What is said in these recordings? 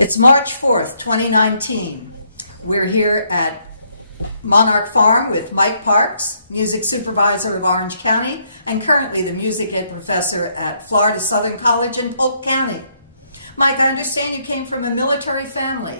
It's March 4th, 2019. We're here at Monarch Farm with Mike Parks, Music Supervisor of Orange County, and currently the Music Ed Professor at Florida Southern College in Polk County. Mike, I understand you came from a military family.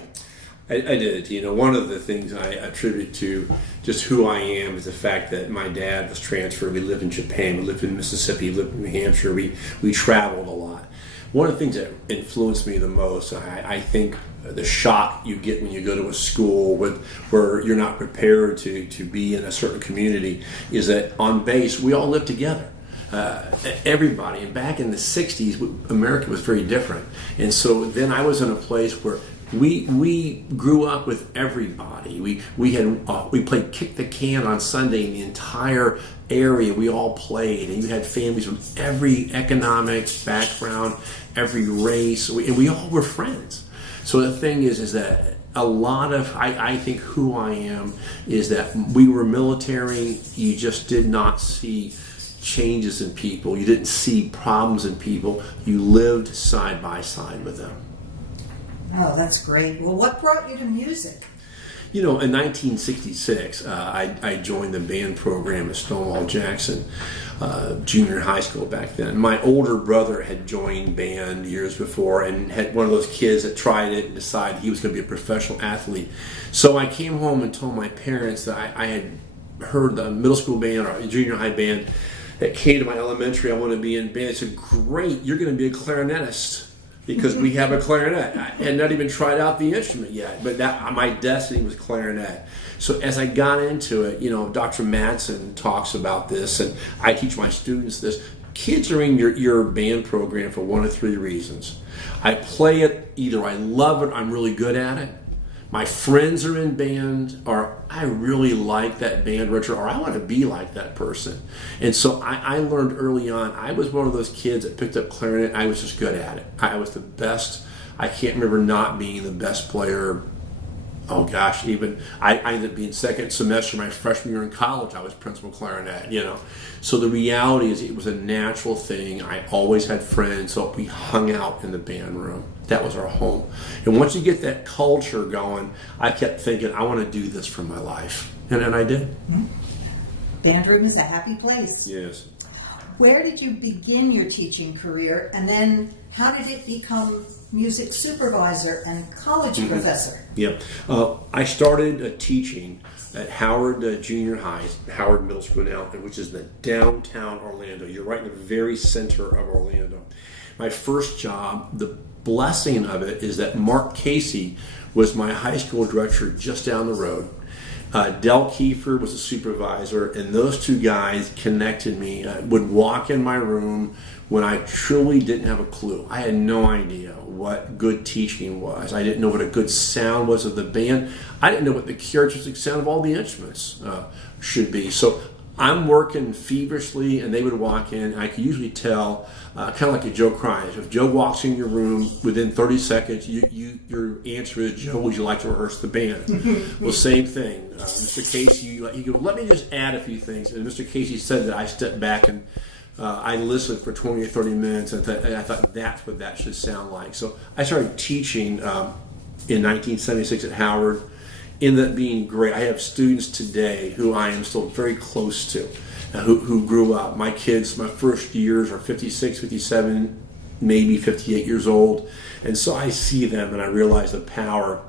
I did. You know, one of the things I attribute to just who I am is the fact that my dad was transferred. We lived in Japan, we lived in Mississippi, we lived in New Hampshire. We traveled a lot. One of the things that influenced me the most, I think, the shock you get when you go to a school where you're not prepared to be in a certain community, is that on base we all live together. Everybody. And back in the 60s, America was very different. And so then I was in a place where we grew up with everybody. We played kick the can on Sunday in the entire area. We all played, and you had families from every economic background, every race, and we all were friends. So the thing is that a lot of, I think who I am is that we were military. You just did not see changes in people. You didn't see problems in people. You lived side by side with them. Oh, that's great. Well, what brought you to music? You know, in 1966, I joined the band program at Stonewall Jackson Junior High School back then. My older brother had joined band years before and had one of those kids that tried it and decided he was going to be a professional athlete. So I came home and told my parents that I had heard the middle school band or junior high band that came to my elementary. I want to be in band. They said, "Great, you're going to be a clarinetist." Because we have a clarinet. I had not even tried out the instrument yet, but my destiny was clarinet. So as I got into it, you know, Dr. Madsen talks about this, and I teach my students this. Kids are in your band program for one of three reasons. I play it, either I love it, I'm really good at it, my friends are in band, or I really like that band, Richard, or I want to be like that person. And so I learned early on, I was one of those kids that picked up clarinet. I was just good at it. I was the best. I can't remember not being the best player. Oh gosh, even I ended up being second semester my freshman year in college. I was principal clarinet, you know. So the reality is it was a natural thing. I always had friends, so we hung out in the band room. That was our home. And once you get that culture going, I kept thinking, I want to do this for my life. And I did. Mm-hmm. Band room is a happy place. Yes. Where did you begin your teaching career, and then how did it become music supervisor and college professor? Yeah. I started teaching at Howard Junior High, Howard Middle School now, which is the downtown Orlando. You're right in the very center of Orlando. My first job, the blessing of it is that Mark Casey was my high school director just down the road. Del Kiefer was a supervisor, and those two guys connected me. I would walk in my room when I truly didn't have a clue. I had no idea what good teaching was. I didn't know what a good sound was of the band. I didn't know what the characteristic sound of all the instruments should be. So I'm working feverishly, and they would walk in. I could usually tell, kind of like a Joe Cries. If Joe walks in your room within 30 seconds, your answer is, "Joe, would you like to rehearse the band?" Well, same thing. Mr. Casey, he goes, "Let me just add a few things." And Mr. Casey said that I stepped back and I listened for 20 or 30 minutes, and I thought that's what that should sound like. So I started teaching in 1976 at Howard. Ended up being great. I have students today who I am still very close to, who grew up. My kids, my first years are 56, 57, maybe 58 years old. And so I see them and I realize the power,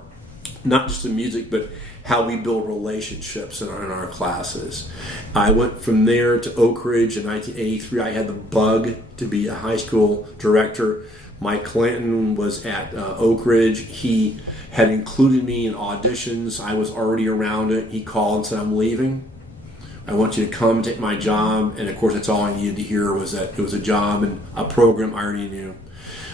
not just in music, but how we build relationships in our classes. I went from there to Oak Ridge in 1983. I had the bug to be a high school director. Mike Clanton was at Oak Ridge. He had included me in auditions. I was already around it. He called and said, "I'm leaving. I want you to come and take my job." And of course, that's all I needed to hear, was that it was a job and a program I already knew.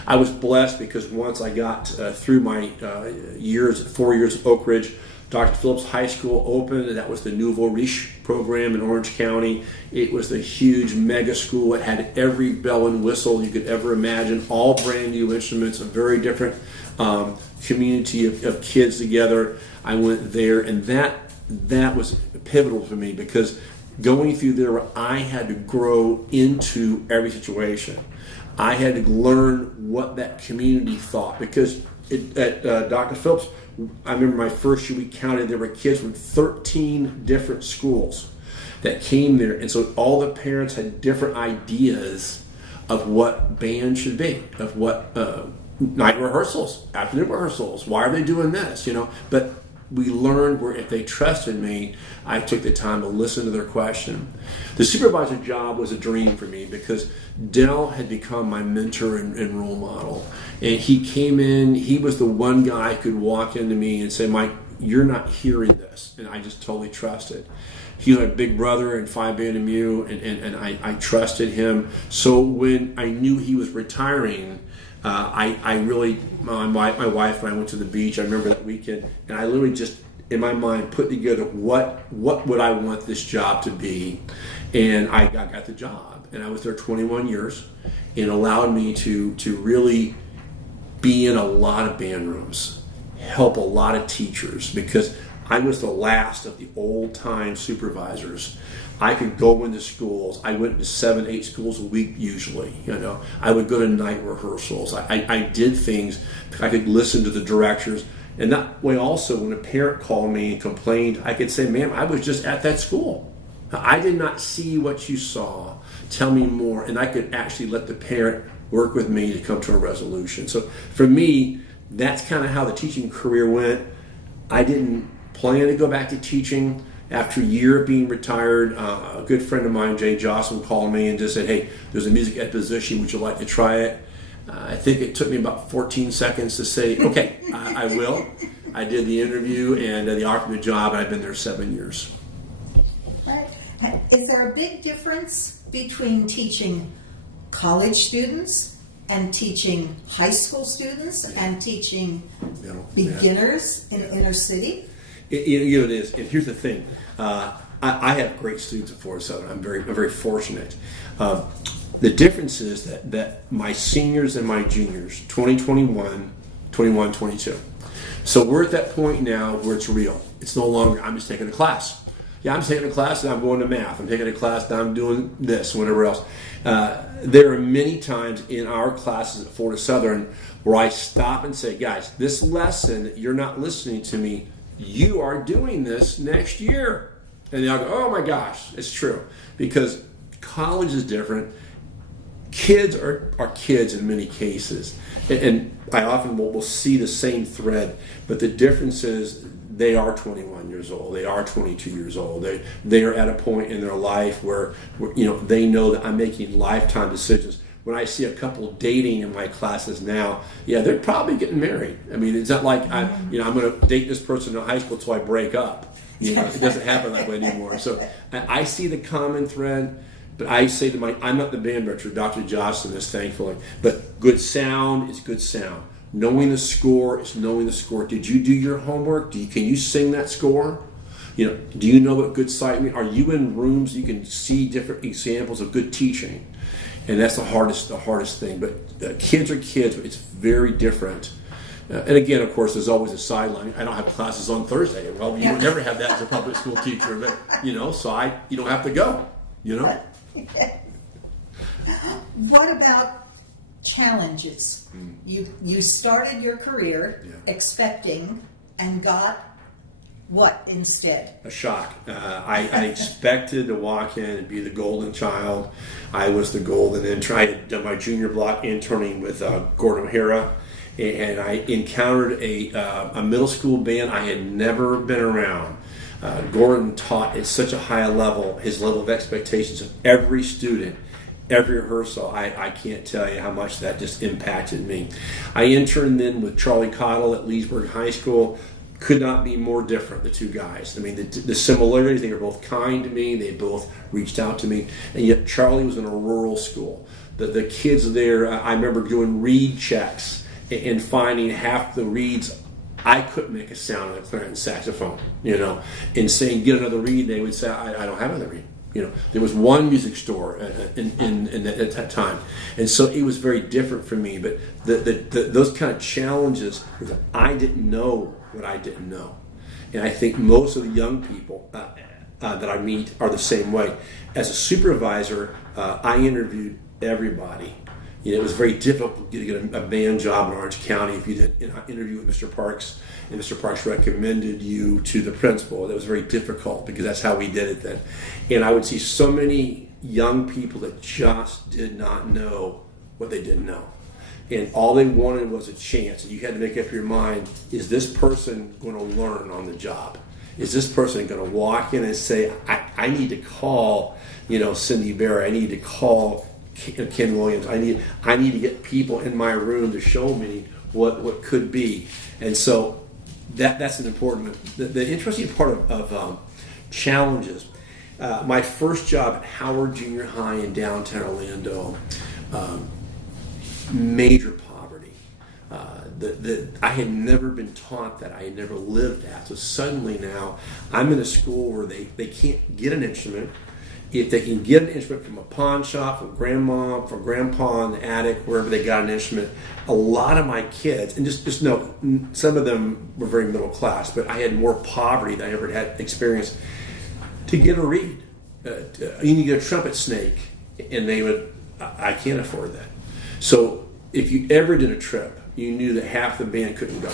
I was blessed because once I got through my 4 years at Oak Ridge, Dr. Phillips High School opened, and that was the Nouveau Riche program in Orange County. It was the huge mega school. It had every bell and whistle you could ever imagine, all brand new instruments, a very different community of kids together. I went there, and that was pivotal for me, because going through there, I had to grow into every situation. I had to learn what that community thought, because at Dr. Phillips, I remember my first year we counted, there were kids from 13 different schools that came there, and so all the parents had different ideas of what band should be, of what night rehearsals, afternoon rehearsals, why are they doing this, but we learned where if they trusted me, I took the time to listen to their question. The supervisor job was a dream for me because Dell had become my mentor and role model. And he came in, he was the one guy who could walk into me and say, Mike, you're not hearing this. And I just totally trusted. He was my big brother in Phi Beta Mu, and I trusted him. So when I knew he was retiring, I really, my wife and I went to the beach. I remember that weekend, and I literally just, in my mind, put together what would I want this job to be, and I got the job. And I was there 21 years, and allowed me to really be in a lot of band rooms, help a lot of teachers, because I was the last of the old-time supervisors. I could go into schools. I went to 7-8 schools a week usually. I would go to night rehearsals. I did things. I could listen to the directors, and that way also, when a parent called me and complained, I could say, "Ma'am, I was just at that school. I did not see what you saw. Tell me more." And I could actually let the parent work with me to come to a resolution. So for me, that's kind of how the teaching career went. I didn't plan to go back to teaching. After a year of being retired, a good friend of mine, Jay Jocelyn, called me and just said, "Hey, there's a music ed position. Would you like to try it?" I think it took me about 14 seconds to say, "Okay, I will." I did the interview, and they offered me the job, and I've been there 7 years. Right. Is there a big difference between teaching college students and teaching high school students and teaching beginners in inner city? It is. And here's the thing. I have great students at Florida Southern. I'm very fortunate. The difference is that my seniors and my juniors, 2021, 21, 22. So we're at that point now where it's real. It's no longer, I'm just taking a class. Yeah, I'm taking a class and I'm going to math. I'm taking a class and I'm doing this, whatever else. There are many times in our classes at Florida Southern where I stop and say, "Guys, this lesson, you're not listening to me. You are doing this next year." And they'll go, "Oh my gosh, it's true." Because college is different. Kids are kids in many cases. And I often will see the same thread, but the difference is they are 21 years old. They are 22 years old. They are at a point in their life where they know that I'm making lifetime decisions. When I see a couple dating in my classes now, they're probably getting married. I mean, it's not like I'm going to date this person in high school till I break up. It doesn't happen that way anymore. So I see the common thread, but I say to I'm not the band director, Dr. Jocelyn is, thankfully, but good sound is good sound. Knowing the score is knowing the score. Did you do your homework? Can you sing that score? Do you know what good sight means? Are you in rooms you can see different examples of good teaching? And that's the hardest thing. But kids are kids, but it's very different. And again, of course, there's always a sideline. I don't have classes on Thursday. Well, you would never have that as a public school teacher, but so you don't have to go. What about challenges? You started your career expecting and got what instead? A shock. I expected to walk in and be the golden child. I was the golden intern. I had done my junior block interning with Gordon O'Hara, and I encountered a middle school band I had never been around. Gordon taught at such a high level, his level of expectations of every student, every rehearsal. I can't tell you how much that just impacted me. I interned then with Charlie Cottle at Leesburg High School. Could not be more different, the two guys. I mean, the similarities, they were both kind to me, they both reached out to me, and yet Charlie was in a rural school. The kids there, I remember doing reed checks and finding half the reeds, I couldn't make a sound on a clarinet and saxophone, and saying, get another reed, they would say, I don't have another reed. There was one music store at that time, and so it was very different for me. But those kind of challenges, I didn't know what I didn't know, and I think most of the young people that I meet are the same way. As a supervisor, I interviewed everybody, It was very difficult to get a band job in Orange County if you did an interview with Mr. Parks, and Mr. Parks recommended you to the principal. That was very difficult because that's how we did it then. And I would see so many young people that just did not know what they didn't know. And all they wanted was a chance. And you had to make up your mind, is this person going to learn on the job? Is this person going to walk in and say, I need to call, Cindy Barry, I need to call Ken Williams, I need to get people in my room to show me what could be. And so that's an important one. The interesting part of challenges, my first job at Howard Junior High in downtown Orlando, major poverty. I had never been taught that. I had never lived that. So suddenly now I'm in a school where they can't get an instrument. If they can get an instrument from a pawn shop, from grandma, from grandpa in the attic, wherever they got an instrument, a lot of my kids, and just know, some of them were very middle class, but I had more poverty than I ever had experienced. To get a reed, you need to get a trumpet snake, and they would, I can't afford that. So if you ever did a trip, you knew that half the band couldn't go.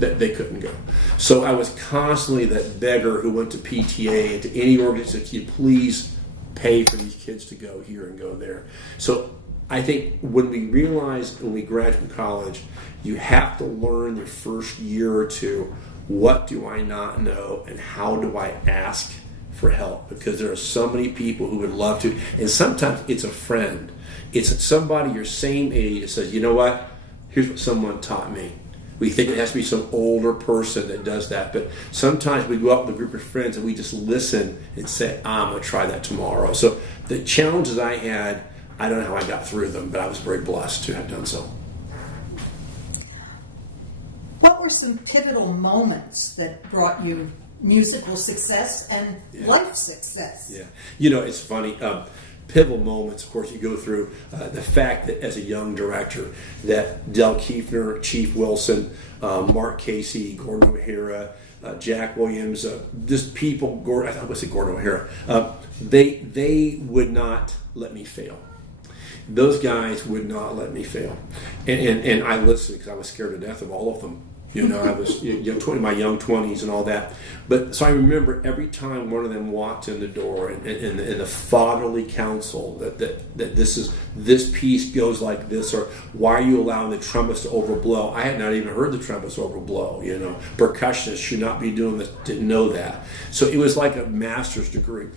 That they couldn't go. So I was constantly that beggar who went to PTA and to any organization, could you please pay for these kids to go here and go there. So I think when we realize when we graduate from college, you have to learn your first year or two, what do I not know and how do I ask for help? Because there are so many people who would love to, and sometimes it's a friend. It's somebody your same age that says, you know what, here's what someone taught me. We think it has to be some older person that does that, but sometimes we go out with a group of friends and we just listen and say, I'm going to try that tomorrow. So the challenges I had, I don't know how I got through them, but I was very blessed to have done so. What were some pivotal moments that brought you musical success and life success? Yeah, it's funny. Pivotal moments, of course, you go through the fact that as a young director that Del Kiefner, Chief Wilson, Mark Casey, Gordon O'Hara, Jack Williams, just people, I would say Gordon O'Hara, they would not let me fail. Those guys would not let me fail. And I listened because I was scared to death of all of them. I was my young 20s and all that. But so I remember every time one of them walked in the door and the fatherly counsel that this piece goes like this, or why are you allowing the trumpets to overblow? I had not even heard the trumpets overblow. Percussionists should not be doing this, didn't know that. So it was like a master's degree.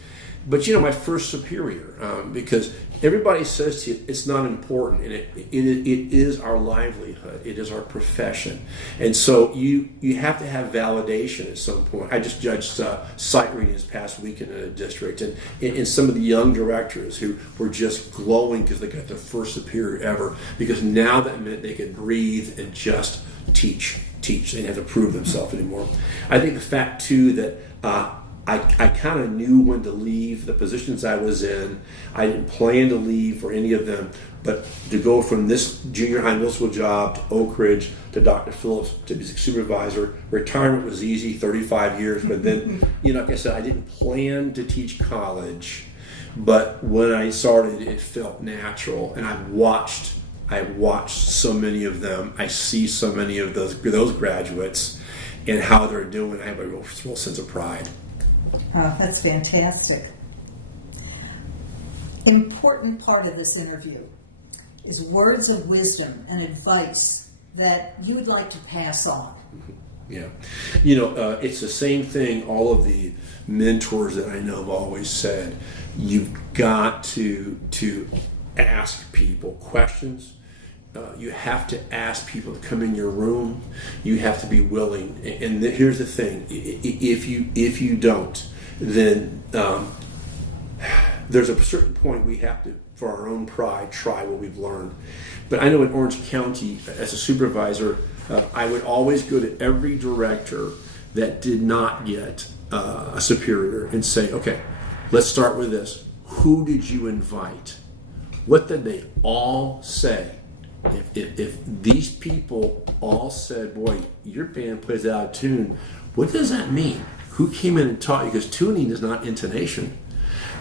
But my first superior, because everybody says to you it's not important, and it is our livelihood, it is our profession, and so you have to have validation at some point. I just judged sight reading this past weekend in a district, and some of the young directors who were just glowing because they got their first superior ever, because now that meant they could breathe and just teach. They didn't have to prove themselves anymore. I think the fact too that I kind of knew when to leave the positions I was in. I didn't plan to leave for any of them, but to go from this junior high middle school job to Oak Ridge to Dr. Phillips to music supervisor, retirement was easy, 35 years, but then, like I said, I didn't plan to teach college, but when I started, it felt natural, and I watched so many of them. I see so many of those graduates and how they're doing. I have a real sense of pride. Oh, that's fantastic. Important part of this interview is words of wisdom and advice that you would like to pass on. Yeah. It's the same thing all of the mentors that I know have always said. You've got to ask people questions. You have to ask people to come in your room. You have to be willing. And here's the thing: if you don't, then there's a certain point we have to, for our own pride, try what we've learned. But I know in Orange County, as a supervisor, I would always go to every director that did not get a superior and say, okay, let's start with this. Who did you invite? What did they all say? If these people all said, boy, your band plays out of tune, what does that mean? Who came in and taught you? Because tuning is not intonation.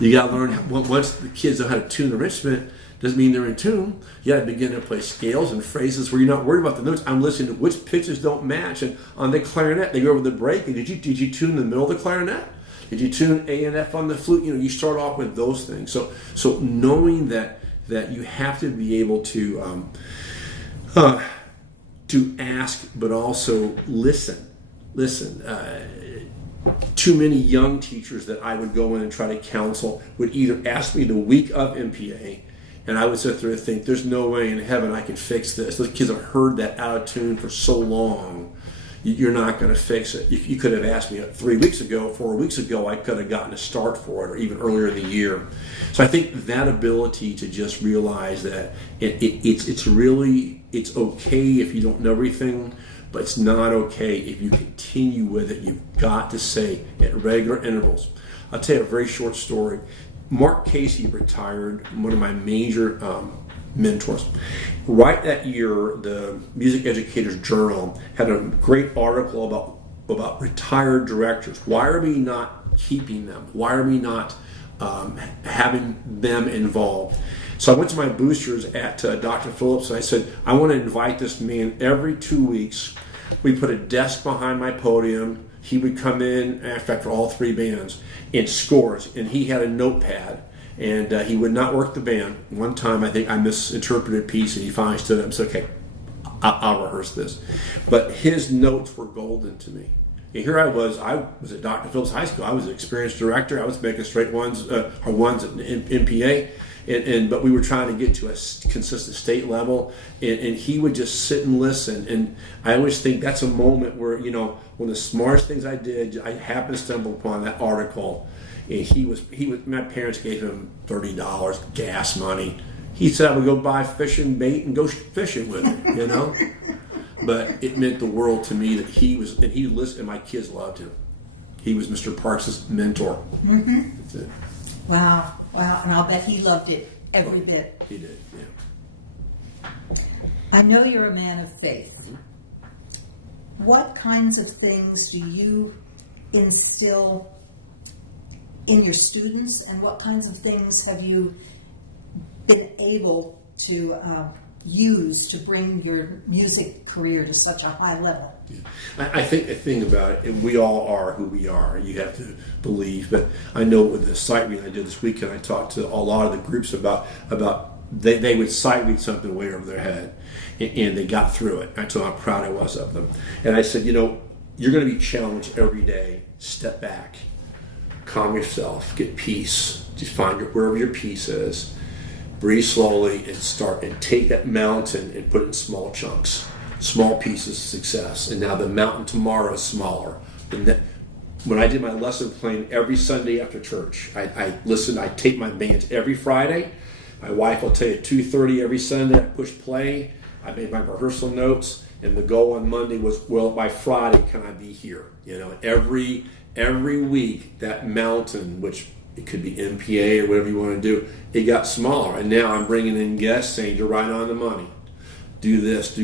You got to learn, once the kids know how to tune their instrument, Doesn't mean they're in tune. You got to begin to play scales and phrases where you're not worried about the notes. I'm listening to which pitches don't match. And on the clarinet, they go over the break. And did you tune the middle of the clarinet? Did you tune A and F on the flute? You start off with those things. So knowing that you have to be able to ask, but also listen. Too many young teachers that I would go in and try to counsel would either ask me the week of MPA, and I would sit there and think, there's no way in heaven I can fix this. Those kids have heard that out of tune for so long. You're not going to fix it. You could have asked me 3 weeks ago, 4 weeks ago, I could have gotten a start for it, or even earlier in the year. So I think that ability to just realize that it's okay if you don't know everything, but it's not okay if you continue with it. You've got to say at regular intervals. I'll tell you a very short story. Mark Casey retired, one of my major mentors. Right that year, the Music Educators Journal had a great article about retired directors. Why are we not keeping them? Why are we not having them involved? So I went to my boosters at Dr. Phillips, and I said, I want to invite this man every 2 weeks. We put a desk behind my podium. He would come in after all 3 bands and scores, and he had a notepad, and he would not work the band. One time, I think I misinterpreted a piece, and he finally stood up and said, okay, I'll rehearse this. But his notes were golden to me. And here I was at Dr. Phillips High School. I was an experienced director. I was making straight ones at MPA. But we were trying to get to a consistent state level, and he would just sit and listen. And I always think that's a moment where, one of the smartest things I did, I happened to stumble upon that article, and he was my parents gave him $30 gas money. He said I would go buy fishing bait and go fishing with him, But it meant the world to me that he listened, and my kids loved him. He was Mr. Parks' mentor. Mm-hmm. That's it. Wow, and I'll bet he loved it every bit. He did, yeah. I know you're a man of faith. Mm-hmm. What kinds of things do you instill in your students, and what kinds of things have you been able to use to bring your music career to such a high level? Yeah. I think the thing about it, and we all are who we are, you have to believe, but I know with the sight reading I did this weekend, I talked to a lot of the groups about they would sight read something way over their head, and they got through it. I told them how proud I was of them. And I said, you're going to be challenged every day. Step back, calm yourself, get peace, just find wherever your peace is, breathe slowly, and take that mountain and put it in small chunks. Small pieces of success, and now the mountain tomorrow is smaller. And when I did my lesson plan every Sunday after church, I listened. I tape my bands every Friday. My wife will tell you 2:30 every Sunday. I push play. I made my rehearsal notes, and the goal on Monday was, well, by Friday, can I be here? Every week that mountain, which it could be MPA or whatever you want to do, it got smaller, and now I'm bringing in guests saying you're right on the money. Do this,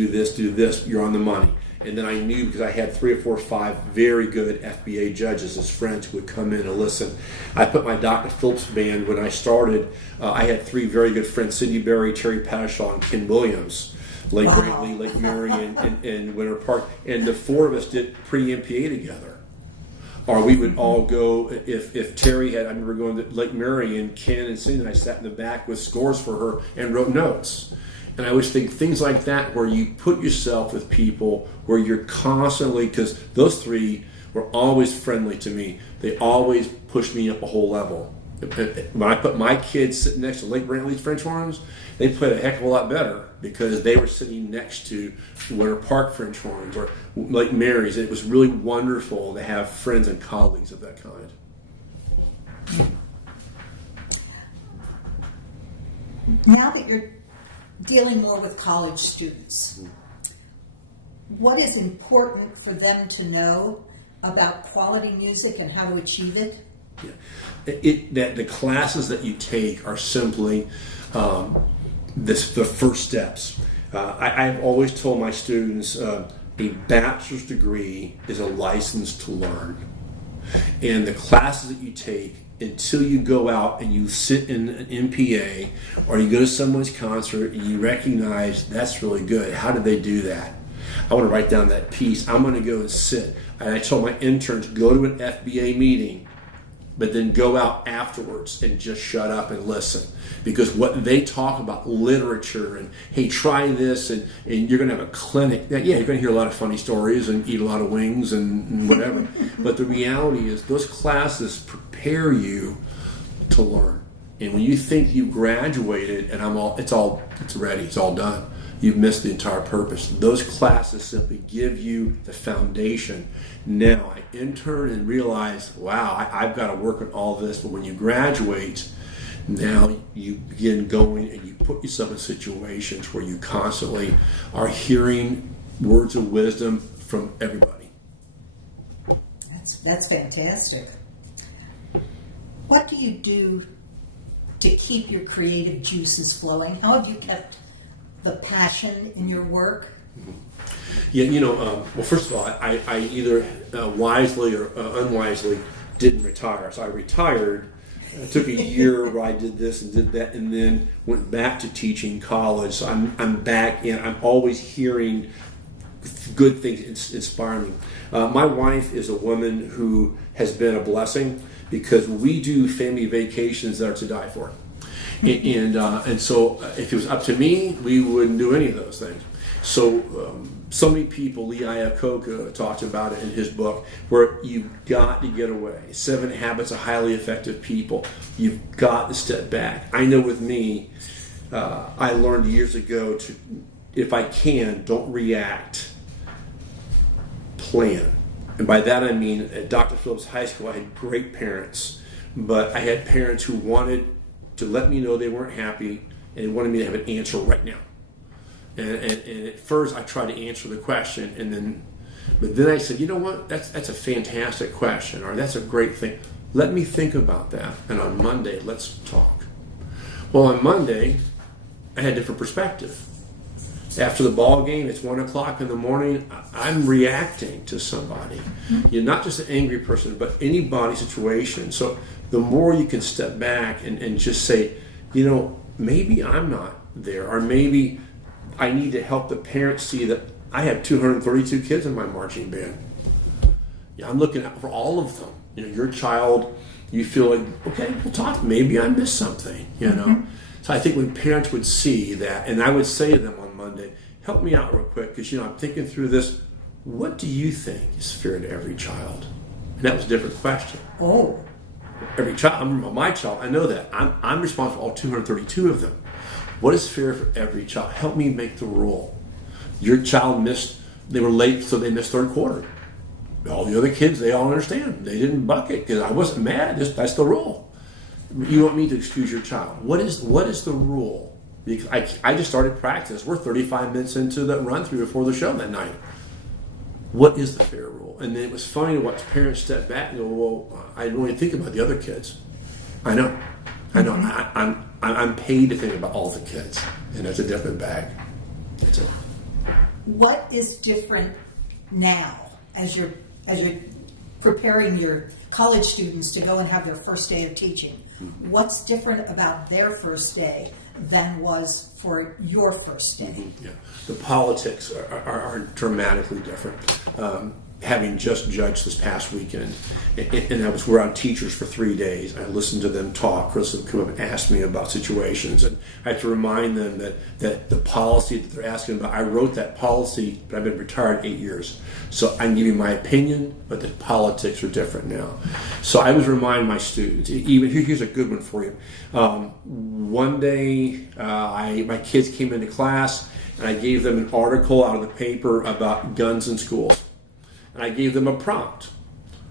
you're on the money. And then I knew, because I had 3 or 4 or 5 very good FBA judges as friends who would come in and listen. I put my Dr. Phillips band, when I started, I had 3 very good friends, Cindy Berry, Terry Patashaw, and Ken Williams, Lake Brantley, Lake Marion, and Winter Park. And the 4 of us did pre-MPA together. Or we would all go, if Terry I remember going to Lake Marion, Ken and Cindy and I sat in the back with scores for her and wrote notes. And I always think things like that, where you put yourself with people, where you're constantly, because those 3 were always friendly to me. They always pushed me up a whole level. When I put my kids sitting next to Lake Brantley's French horns, they played a heck of a lot better because they were sitting next to Winter Park French horns or Lake Mary's. It was really wonderful to have friends and colleagues of that kind. Now that you're dealing more with college students, what is important for them to know about quality music and how to achieve it? Yeah. That the classes that you take are simply the first steps. I've always told my students a bachelor's degree is a license to learn. And the classes that you take until you go out and you sit in an MPA or you go to someone's concert and you recognize that's really good. How did they do that? I want to write down that piece. I'm going to go and sit. And I told my interns, go to an FBA meeting, but then go out afterwards and just shut up and listen. Because what they talk about, literature, and hey, try this, and you're going to have a clinic. Yeah, you're going to hear a lot of funny stories and eat a lot of wings and whatever. But the reality is those classes prepare you to learn. And when you think you've graduated and it's ready, it's all done, you've missed the entire purpose. Those classes simply give you the foundation. Now I intern and realize, wow, I've got to work on all this. But when you graduate, now you begin going and you put yourself in situations where you constantly are hearing words of wisdom from everybody. That's fantastic. What do you do to keep your creative juices flowing? How have you kept the passion in your work? Yeah, well, first of all, I either wisely or unwisely didn't retire. So I retired. I took a year where I did this and did that, and then went back to teaching college. So I'm back in. I'm always hearing good things inspire me. My wife is a woman who has been a blessing because we do family vacations that are to die for. And so if it was up to me, we wouldn't do any of those things. So many people, Lee Iacocca talked about it in his book, where you've got to get away. 7 Habits of Highly Effective People. You've got to step back. I know with me, I learned years ago to, if I can, don't react, plan. And by that I mean, at Dr. Phillips High School, I had great parents, but I had parents who wanted to let me know they weren't happy and wanted me to have an answer right now. And at first I tried to answer the question, but then I said, you know what, that's a fantastic question, or that's a great thing. Let me think about that, and on Monday, let's talk. Well, on Monday, I had a different perspective. After the ball game, it's 1 o'clock in the morning, I'm reacting to somebody. You're not just an angry person, but any situation. So the more you can step back and just say, maybe I'm not there, or maybe I need to help the parents see that I have 232 kids in my marching band. Yeah, I'm looking out for all of them. Your child, you feel like, okay, we'll talk. Maybe I missed something, Mm-hmm. So I think when parents would see that, and I would say to them on Monday, help me out real quick, because I'm thinking through this. What do you think is fair to every child? And that was a different question. Oh. Every child, my child, I know that. I'm responsible for all 232 of them. What is fair for every child? Help me make the rule. Your child they were late, so they missed third quarter. All the other kids, they all understand. They didn't bucket because I wasn't mad. That's the rule. You want me to excuse your child. What is the rule? Because I just started practice. We're 35 minutes into the run through before the show that night. What is the fair rule? And then it was funny to watch parents step back and go, well, I don't really think about the other kids. I know. I'm paid to think about all the kids, and that's a different bag. That's it. What is different now as you're preparing your college students to go and have their first day of teaching? Mm-hmm. What's different about their first day than was for your first day? Mm-hmm. Yeah, the politics are dramatically different. Having just judged this past weekend, and I was around teachers for 3 days. I listened to them talk. Chris would come up and ask me about situations, and I had to remind them that the policy that they're asking about, I wrote that policy, but I've been retired 8 years. So I can give you my opinion, but the politics are different now. So I was reminding my students, even here's a good one for you. One day, my kids came into class, and I gave them an article out of the paper about guns in schools. And I gave them a prompt.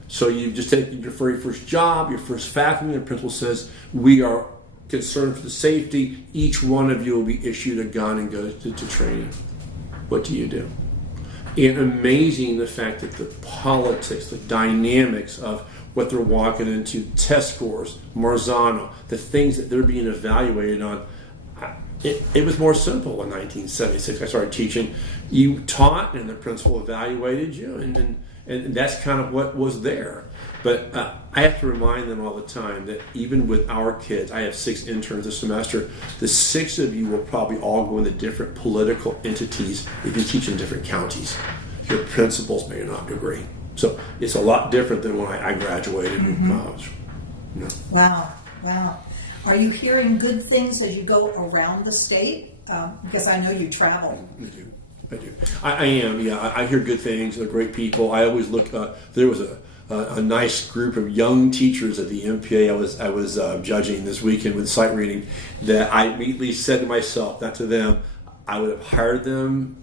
So you've just taken your very first job, your first faculty, and the principal says, we are concerned for the safety. Each one of you will be issued a gun and go to training. What do you do? And amazing the fact that the politics, the dynamics of what they're walking into, test scores, Marzano, the things that they're being evaluated on. It was more simple in 1976. I started teaching. You taught, and the principal evaluated you, and that's kind of what was there. But I have to remind them all the time that even with our kids, I have 6 interns this semester, the 6 of you will probably all go into different political entities if you teach in different counties. Your principals may not agree. So it's a lot different than when I graduated in college. You know. Wow. Are you hearing good things as you go around the state? Because I know you travel. I do. I am, yeah. I hear good things. They're great people. I always look, there was a nice group of young teachers at the MPA I was judging this weekend with sight reading that I immediately said to myself, not to them, I would have hired them.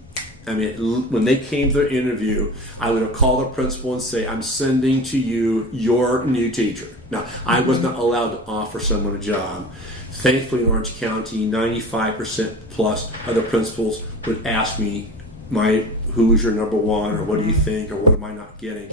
I mean, when they came to their interview, I would have called the principal and say, I'm sending to you your new teacher. Now, I was not allowed to offer someone a job. Thankfully, in Orange County, 95% plus of the principals would ask me, who is your number one, or what do you think, or what am I not getting?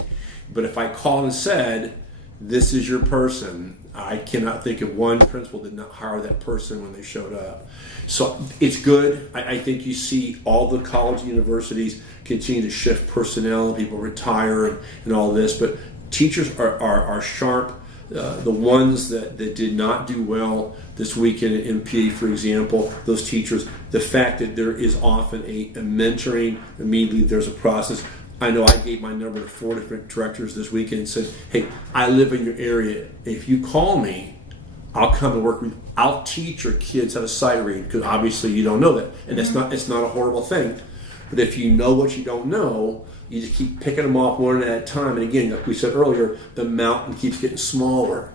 But if I called and said, this is your person, I cannot think of one principal that did not hire that person when they showed up. So it's good. I think you see all the college and universities continue to shift personnel, people retire and all this, but teachers are sharp. The ones that did not do well this weekend at MPA, for example, those teachers, the fact that there is often a mentoring, immediately there's a process. I know I gave my number to 4 different directors this weekend and said, hey, I live in your area. If you call me, I'll come and work with you. I'll teach your kids how to sight read, because obviously you don't know that. And it's not a horrible thing. But if you know what you don't know, you just keep picking them off one at a time. And again, like we said earlier, the mountain keeps getting smaller.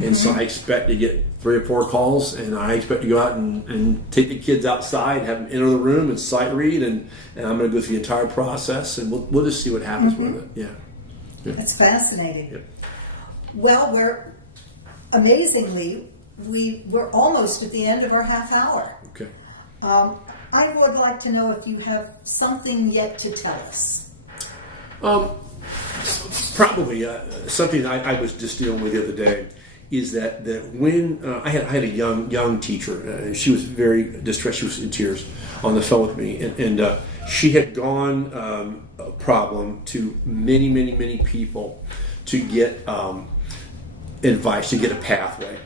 And so I expect to get 3 or 4 calls, and I expect to go out and take the kids outside, have them enter the room and sight read, and I'm going to go through the entire process, and we'll just see what happens with it. Yeah. That's fascinating. Yep. Well, we're almost at the end of our half hour. Okay. I would like to know if you have something yet to tell us. Probably something I was just dealing with the other day is that when I had a young teacher, and she was very distressed. She was in tears on the phone with me, and she had gone a problem to many people to get advice, to get a pathway.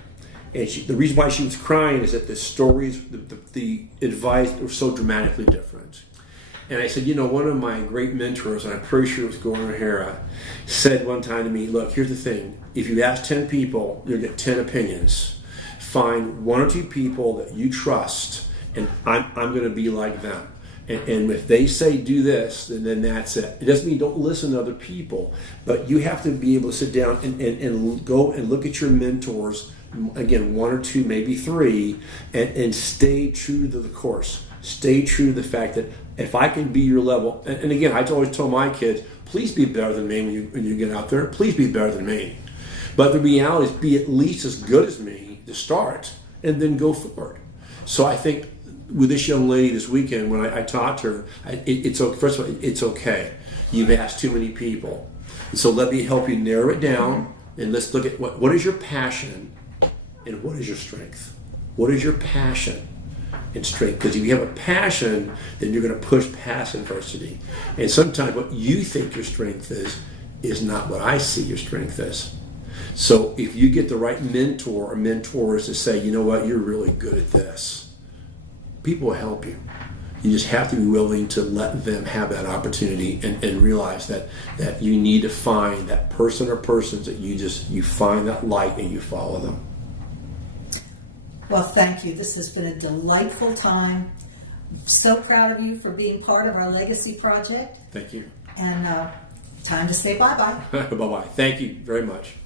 And the reason why she was crying is that the stories, the advice were so dramatically different. And I said, one of my great mentors, and I'm pretty sure it was Gordon O'Hara, said one time to me, look, here's the thing. If you ask 10 people, you'll get 10 opinions. Find 1 or 2 people that you trust, and I'm going to be like them. And if they say do this, then that's it. It doesn't mean don't listen to other people, but you have to be able to sit down and go and look at your mentors, again, 1 or 2, maybe 3, and stay true to the course. Stay true to the fact that if I can be your level, and again, I always tell my kids, please be better than me when you get out there. Please be better than me. But the reality is be at least as good as me to start, and then go forward. So I think with this young lady this weekend, when I taught her, first of all, it's okay. You've asked too many people. And so let me help you narrow it down, and let's look at what is your passion and what is your strength. What is your passion and strength? Because if you have a passion, then you're going to push past adversity. And sometimes what you think your strength is not what I see your strength is. So if you get the right mentor or mentors to say, you know what, you're really good at this, people will help you. You just have to be willing to let them have that opportunity and realize that you need to find that person or persons that you find that light and you follow them. Well, thank you. This has been a delightful time. So proud of you for being part of our legacy project. Thank you. And time to say bye-bye. Bye-bye. Thank you very much.